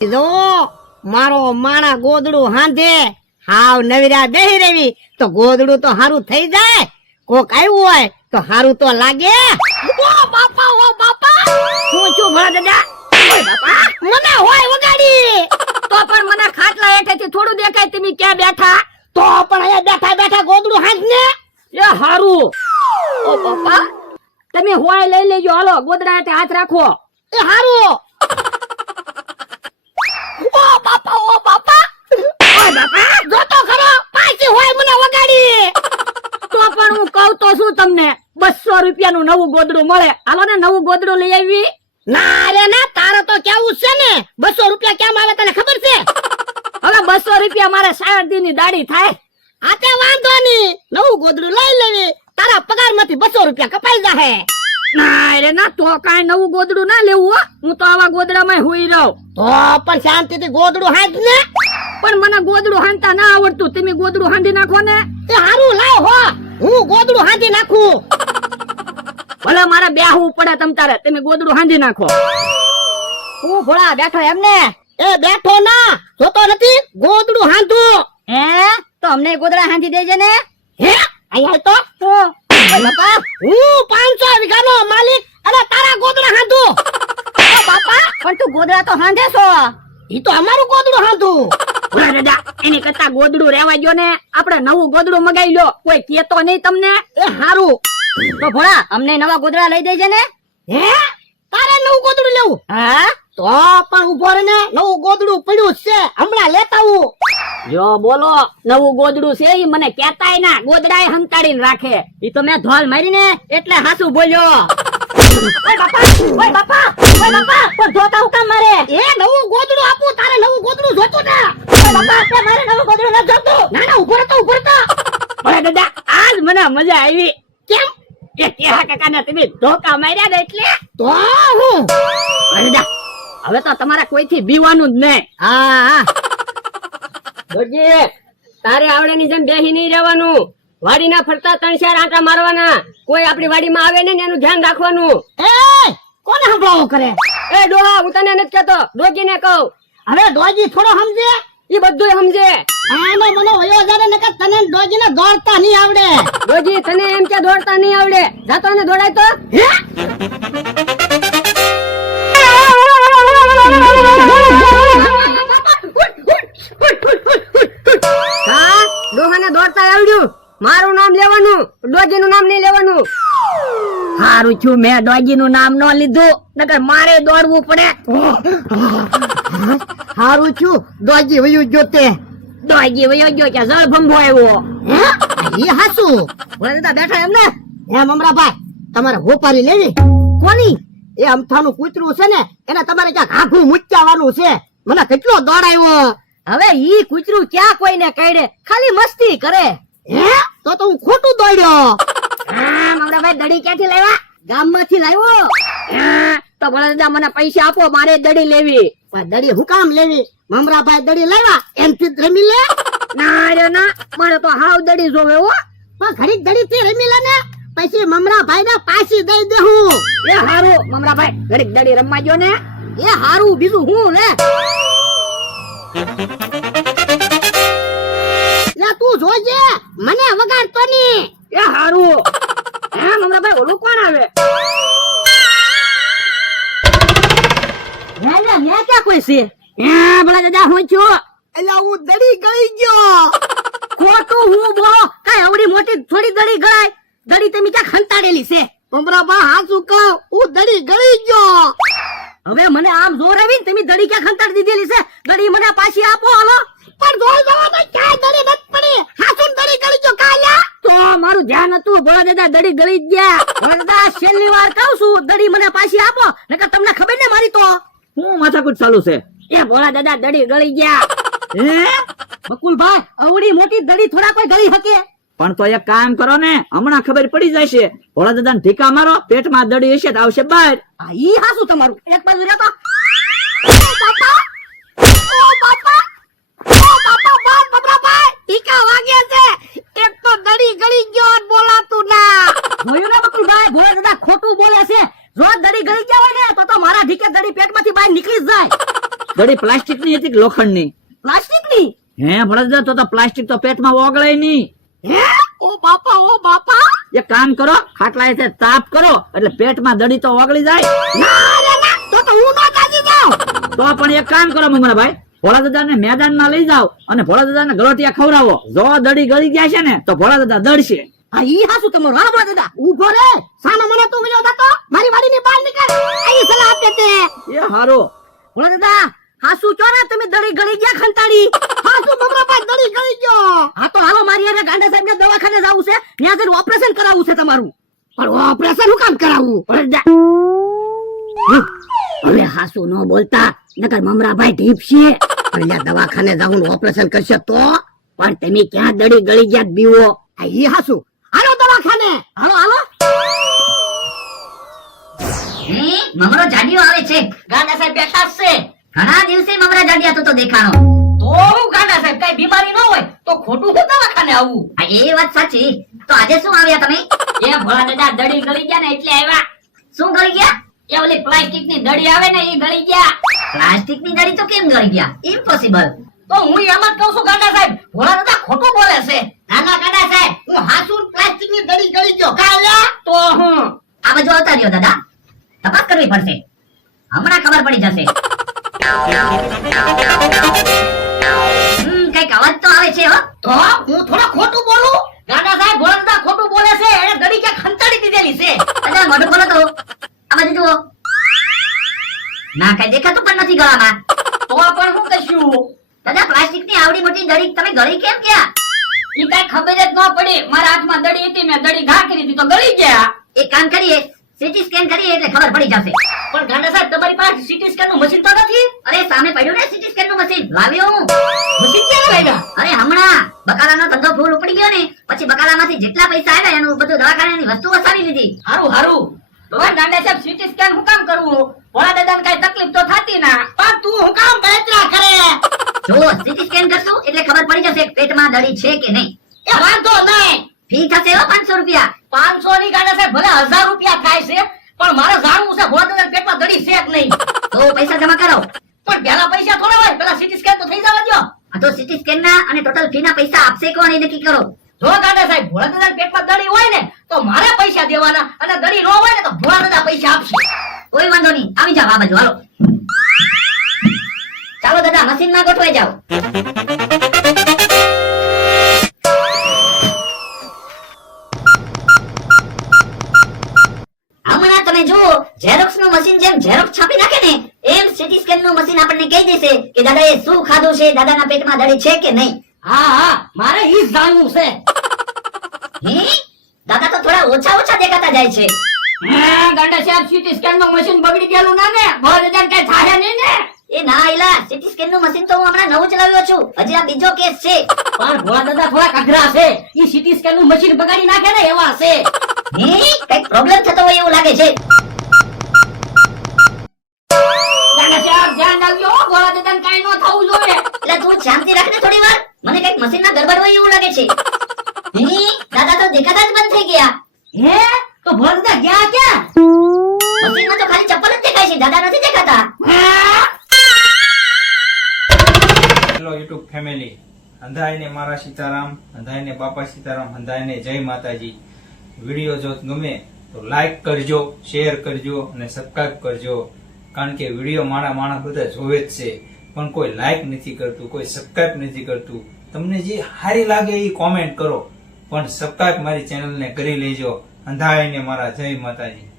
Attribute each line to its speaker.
Speaker 1: જો મારો માણા ગોદડું હાંધે હાવ નવીરા બેહી રેવી. તો ગોદડું તો હારું થઈ જાય. કોક આવ્યું હોય તો હારું તો લાગે. ઓ બાપા ઓ બાપા. હું છું ભલા દાદા. મને હોય વગાડી.
Speaker 2: તો પણ મને ખાટલા હેઠેથી થોડું દેખાય તમે ક્યાં બેઠા?
Speaker 1: તો પણ અહીંયા બેઠા બેઠા ગોદડું હાંધ ને
Speaker 2: એ હારું. ઓ બાપા તમે હોય લઈ લેજો. હાલો ગોદડા હેઠે હાથ રાખો.
Speaker 1: એ હારું ઓ બાપા ઓ બાપા ઓય બાપા જો તો ખરો પાછી હોય મને વગાડી
Speaker 2: તો પણ હું કહું તો શું તમને બસો રૂપિયાનું નવું ગોદડું મળે. હાલો ને નવું ગોદડું લઈ આવી.
Speaker 1: ના રે ના તારે તો કેવું છે ને? બસો રૂપિયા કેમ આવે તને ખબર છે?
Speaker 2: હવે બસો રૂપિયા મારે સાઠ દી ની દાડી થાય.
Speaker 1: આ તે વાંધો નહીં. નવું ગોદડું લઈ લેવી. તારા પગારમાંથી બસો રૂપિયા કપાઈ જાહે.
Speaker 2: ના રે ના તો કાંઈ નવું ગોદડું ના લેવું હો. હું તો આવા ગોદડામાં હુઈ રહું.
Speaker 1: તો પણ શાંતિથી ગોદડું હાંધ ને.
Speaker 2: પણ મને ગોદડું હાંધતા ના આવડતું. તમે ગોદડું હાંધી નાખો ને.
Speaker 1: એ હારું લાવ હો. હું ગોદડું હાંધી નાખું.
Speaker 2: ભલે મારે બેહવું પડે તમ તારે તમે ગોદડું હાંધી નાખો.
Speaker 1: હું ભોળા બેઠો એમને. એ બેઠો ના જોતો નથી ગોદડું હાંધું.
Speaker 2: હે? તો અમને ગોદડા હાંધી દેજે ને.
Speaker 1: હે? અહીંયા તો. બાપા. હું પાંચસો વીઘાનો માલિક અને તારા ગોદડા હાંધું.
Speaker 2: બાપા પણ તું ગોદડા તો હાંધે છો.
Speaker 1: ઈ તો અમારું ગોદડું હાંધું.
Speaker 2: ભોળા દાદા એની કરતા ગોદડું રેવા ગયો ને. આપણે નવું ગોદડું મગાવી લો કોઈ કેતો નહીં તમને.
Speaker 1: એ હારું.
Speaker 2: તો ભોળા અમને નવા ગોદડા લઈ દેજે ને.
Speaker 1: હે? તારે નવું ગોદડું લેવું?
Speaker 2: હા?
Speaker 1: તો પણ ઊભો ને. નવું ગોદડું પડ્યું છે. હમણાં લેતા હું
Speaker 2: જો બોલો નવું ગોદડું છે ઈ મને કેતાય ના. ગોદડાય હંકાડીને રાખે. ઈ તો મેં ધોલ મારી ને એટલે હાસુ બોલ્યો. ઓય બાપા ઓય બાપા ઓય બાપા પણ ધોતા હું કામ મારે?
Speaker 1: એ નવું ગોદડું આપું તારે નવું ગોદડું જોતું ને.
Speaker 2: બાપા મારે નવું ગોદડું નથી જોતું.
Speaker 1: ના ના ઊભો રહેતો ઊભો રહેતો.
Speaker 2: ઓય દાદા આજ મને મજા આવી.
Speaker 1: કેમ?
Speaker 2: એ કેહા કાકા તમે ધોકા માર્યા ને એટલે?
Speaker 1: તો હું?
Speaker 2: ઓય દાદા હવે તો તમારે કોઈથી બીવાનું જ નહીં.
Speaker 1: હા હા.
Speaker 2: તારે આવડેની જેમ બેહી નહીં રહેવાનું. વાડીના ફરતા ત્રણ ચાર આંટા મારવાના. કોઈ આપણી વાડીમાં આવે ને એનું ધ્યાન રાખવાનું.
Speaker 1: એ કોને સંભળાવો કરે?
Speaker 2: એ ડોહા હું તને નથી કહેતો. દોજીને કહું.
Speaker 1: હવે ડોજી થોડો સમજે.
Speaker 2: ઈ બધું સમજે.
Speaker 1: આનો મને વયો જાડે નકર તને ડોજીને દોડતા નહીં આવડે.
Speaker 2: ડોજી તને એમ કે દોડતા નહીં આવડે. જાતો ને દોડાય તો?
Speaker 1: હે?
Speaker 2: ડોહાને દોડતા આવડ્યું. મારું નામ લેવાનું ડોજીનું નામ નહીં લેવાનું. હારું છું મેં ડોજીનું નામ ન લીધું, નકર મારે દોડવું પડે.
Speaker 1: હારું છું ડોજી વયું જોતે
Speaker 2: ડોજી વયો ગયો કે જળ ભંભો આવ્યો.
Speaker 1: એ હાસું.
Speaker 2: ઓલા બેઠા એમ ને
Speaker 1: હે મમરાભાઈ, તમારે હોપારી લેવી. કોની? એ અમથાનું કૂતરું છે ને, એને તમારે ક્યાંક આખું મૂચ્યાવાનું છે. મને કેટલો દોડાયો
Speaker 2: હવે ઈ કૂતરું ક્યાં કોઈને કઈડે ખાલી મસ્તી કરે.
Speaker 1: હે? તો તો હું ખોટું દોડ્યો.
Speaker 2: હા મમરાભાઈ દડી ક્યાંથી લાવ્યા?
Speaker 1: ગામમાંથી લાવ્યો?
Speaker 2: તો ભલા મને પૈસા આપો મારે દડી લેવી.
Speaker 1: પણ દડી હું કામ લેવી? મમરાભાઈ દડી લાવ્યા? એમ થી રમી લે?
Speaker 2: ના રે ના મારે તો હાવ દડી જોવે હો.
Speaker 1: પણ ઘડી દડી થી રમી લે ને? પછી મમરાભાઈ ને પાછી દઈ દે હું
Speaker 2: એ હારું મમરાભાઈ ઘડી દડી રમવા ગયો ને.
Speaker 1: એ હારું બીજું હું લે? તું જોજે મને વગાડતો ની
Speaker 2: એ હારું. કોણ આવે. ના ન્યા ક્યાં કોઈ છે? હે ભલા દાદા હું છું.
Speaker 1: એટલે હું દડી ગઈ ગયો.
Speaker 2: ખોટું હું બોલો કઈ આવડી મોટી થોડી દડી ગળાય દડી તમે ક્યાં ખંતાડેલી છે?
Speaker 1: મમરાભા હાચું કહું? હું દડી ગળી ગયો.
Speaker 2: હવે મને આમ જોર આવી ને તમે દડી ક્યાં ખંતાડી દીધેલી છે દડી મને પાછી આપો હાલો
Speaker 1: પણ જોઈ જવા તો ક્યાંય દડી નથી પડી હાચું દડી ગળી ગયો કાયા
Speaker 2: તો મારું ધ્યાન હતું ભોળા દાદા દડી ગળી ગયા. વરદા છેલ્લી વાર કહું છું દડી મને પાછી આપો નકર તમને ખબર ને મારી તો.
Speaker 3: હું માથાકૂટ ચાલુ છે?
Speaker 2: એ ભોળા દાદા દડી ગળી ગયા.
Speaker 3: હે?
Speaker 2: બકુલભાઈ અવડી મોટી દડી થોડા કોઈ ગળી શકે
Speaker 3: પણ તો એક કામ કરો ને હમણાં ખબર પડી જશે. ભોળા દાદા ને ઢીકા મારો પેટમાં દડી હશે તો આવશે બહાર.
Speaker 2: આ ઈ હાસું તમારું. એક બાજુ રહેતો.
Speaker 1: ટીકા વાગે છે. એક તો દડી ગળી ગયો અને બોલાતું ના.
Speaker 2: જોયું ને બકુલભાઈ ભોળા દાદા ખોટું બોલે છે. જો દડી ગળી ગયા હોય ને તો તો મારા ઢીકે દડી પેટમાંથી બહાર નીકળી જ જાય.
Speaker 3: દડી પ્લાસ્ટિકની હતી કે
Speaker 2: લોખંડની પ્લાસ્ટિકની
Speaker 3: હે ભોળા દાદા તો તો પ્લાસ્ટિક તો પેટમાં ઓગળે નહીં.
Speaker 2: હે? ઓ બાપા ઓ બાપા.
Speaker 3: એક કામ કરો ખાટલા છે તાપ કરો એટલે પેટમાં દડી તો ઓગળી જાય.
Speaker 2: ના ના તો તો હું નો તાજી જાઉં.
Speaker 3: તો પણ એક કામ કરો મમરાભાઈ. ભોળા દાદા ને મેદાનમાં લઈ જાઓ અને ભોળા દાદા ને ગલોટિયા ખવડાવો. જો દડી ગળી ગયા છે ને તો ભોળા દાદા દડશે.
Speaker 2: હા ઈ હાસુ તમારો. રાબડા દાદા. ઊભો રે. સામે મને તું વિયો થતો મારી વાડી ની બહાર નીકળ. આઈ સલાહ આપે તે
Speaker 3: એ હારો.
Speaker 2: ભોળા દાદા હાસુ ચો ને? તમે દડી ગળી ગયા ખંતાડી હાસુ મમરા પાસ દડી ગળી ગયો. હા તો હાલો મારી અરે ગાંડા સાહેબ ને દવાખાને જાવું છે. ત્યાં જઈને ઓપરેશન કરાવવું છે તમારું. પણ ઓપરેશન હું કામ કરાવવું ભોળા દાદા. હવે હાસુ ન બોલતા નકર મમરાભાઈ ઢીપ છે અહીંયા દવાખાને જાઉં ઓપરેશન કરશે તો? પણ તમે ક્યાં દડી ગળી ગયા બીવો? આ ઈ હાસુ. હાલો દવાખાને. હાલો હાલો.
Speaker 4: મમરો જાડિયો આવે છે.
Speaker 2: ગાંડા સાહેબ બેઠા છે.
Speaker 4: ઘણા દિવસે મમરા જાડિયા તો તો દેખાણો.
Speaker 2: તો હું ગાંડા સાહેબ કઈ બીમારી ન હોય તો ખોટું હું દવાખાને આવું?
Speaker 4: આ એ વાત સાચી. તો આજે શું આવ્યા તમે?
Speaker 2: એ ભોળા દાદા દડી ગળી ગયા ને એટલે આવ્યા.
Speaker 4: શું ગળી ગયા?
Speaker 2: એ ઓલી પ્લાસ્ટિકની દડી આવે ને એ ગળી ગયા.
Speaker 4: પ્લાસ્ટિકની દડી તો કેમ ગળી ગયા? ઇમ્પોસિબલ
Speaker 2: તો હું એમ જ કહું છું, કાકા સાહેબ, ભોળા દાદા ખોટું બોલે છે. નાના કાકા સાહેબ, હું હાસુ પ્લાસ્ટિકની દડી ગળી ગયો. કાલે! તો હું
Speaker 4: આ બાજુ આવતા રહ્યો, દાદા. તપાસ કરવી પડશે. હમણાં ખબર પડી જશે. હમ, કંઈક અવાજ તો આવે છે, હો.
Speaker 2: તો હું થોડો ખોટું બોલું? ગાંડા સાહેબ, ભોળા દાદા ખોટું બોલે છે. એને દડી ક્યાં ખંતાડી દીધેલી છે.
Speaker 4: દાદા, મોઢું બોલો તો. બાજુ જુઓ. ના કઈ દેખાતું પણ નથી ગળામાં.
Speaker 2: તો પણ હું કશું
Speaker 4: દાદા પ્લાસ્ટિકની આવડી મોટી દડી તમે ગળી કેમ ગયા?
Speaker 2: એ કઈ ખબર જ ન પડી. મારા હાથમાં દડી હતી મેં દડી ઘા કરી હતી તો ગળી ગયા.
Speaker 4: એક કામ કરીએ સીટી સ્કેન કરીએ એટલે ખબર પડી જશે.
Speaker 2: પણ ગાંડા સાહેબ તમારી પાસે સીટી સ્કેનનું મશીન તો નથી?
Speaker 4: અરે સામે પડ્યું ને સીટી સ્કેનનું મશીન લાવ્યો હું.
Speaker 2: મશીન ક્યાં લાવ્યા?
Speaker 4: અરે હમણાં. બકાલાનો ધંધો ફૂલ ઉપડી ગયો ને. પછી બકાલામાંથી જેટલા પૈસા આવ્યા એનું બધું દવાખાનાની વસ્તુ વસાવી લીધી.
Speaker 2: હારું હારું. તો ગાંડા સાહેબ સીટી સ્કેન હું કામ કરવું ભોળા દાદાને કઈ તકલીફ તો થતી ના. પણ તું હું કામ બેતરા કરે?
Speaker 4: જો સીટી સ્કેન કરશું એટલે ખબર પડી જશે પેટમાં દળી છે કે નહીં.
Speaker 2: એ વાંધો નહીં.
Speaker 4: ફી થશે હો પાંચસો રૂપિયા.
Speaker 2: પાંચસો ની ગાંડા સાહેબ ભલે હજાર રૂપિયા થાય છે પણ મારે જાણવું છે ભોળા દાદાના પેટમાં દળી છે કે નહીં.
Speaker 4: તો પૈસા જમા કરો.
Speaker 2: પણ પેલા પૈસા થોડા હોય પેલા સીટી સ્કેન તો થઈ જવા દો
Speaker 4: આ તો સીટી સ્કેન ના અને ટોટલ ફી ના પૈસા આપશે કોણ એ નક્કી કરો.
Speaker 2: જો દાદા સાહેબ ભોળા દાદા પેટમાં દળી હોય ને, તો મારા પૈસા દેવાના અને દળી નો હોય ને, તો ભોળા દાદા પૈસા આપશે.
Speaker 4: કોઈ વાંધો નહીં. આવી જાવ આ બાજુ ચાલો દાદા મશીનમાં ગોઠવાઈ જાઓ. હમણાં તમે જુઓ ઝેરોક્સનું મશીન જેમ ઝેરોક્સ છાપી નાખે ને, એમ સીટી સ્કેનનું મશીન આપણને કહી દેશે કે દાદા, એ શું ખાધું છે? દાદાના પેટમાં દળી છે કે નહીં?
Speaker 2: હા હા, મારે ઈ જાણવું છે.
Speaker 4: હે? દાદા તો થોડા ઓછા ઓછા દેખાતા જાય છે.
Speaker 2: ગાંડા સાહેબ સીટી સ્કેનનું મશીન બગડી ગયેલું ના ને? બહુ દાદાને કઈ થાય નહીં ને?
Speaker 4: એ ના એલા સીટી સ્કેનનું મશીન તો હું હમણાં નવું ચલાવ્યો છું. હજી આ બીજો કેસ છે.
Speaker 2: પણ ભોળા દાદા થોડા અઘરા છે. ઈ સીટી સ્કેનનું મશીન બગાડી નાખે ને એવા છે.
Speaker 4: હે? કંઈક પ્રોબ્લેમ થતો
Speaker 5: હેલો યુટ્યુબ ફેમિલી. હંધાઈને મારા સીતારામ, હંધાઈને બાપા સીતારામ, હંધાઈને જય માતાજી. વીડિયો જો ગમે તો લાઈક કરજો શેર કરજો અને સબસ્ક્રાઈબ કરજો. કારણ કે વીડિયો મારા માણસ બધા જોવે જ છે. પણ કોઈ લાઈક નથી કરતું, કોઈ સબસ્ક્રાઈબ નથી કરતું. તમને જે સારી લાગે એ કોમેન્ટ કરો. પણ સબસ્ક્રાઈબ મારી ચેનલને કરી લેજો. અંધાઈને મારા જય માતાજી.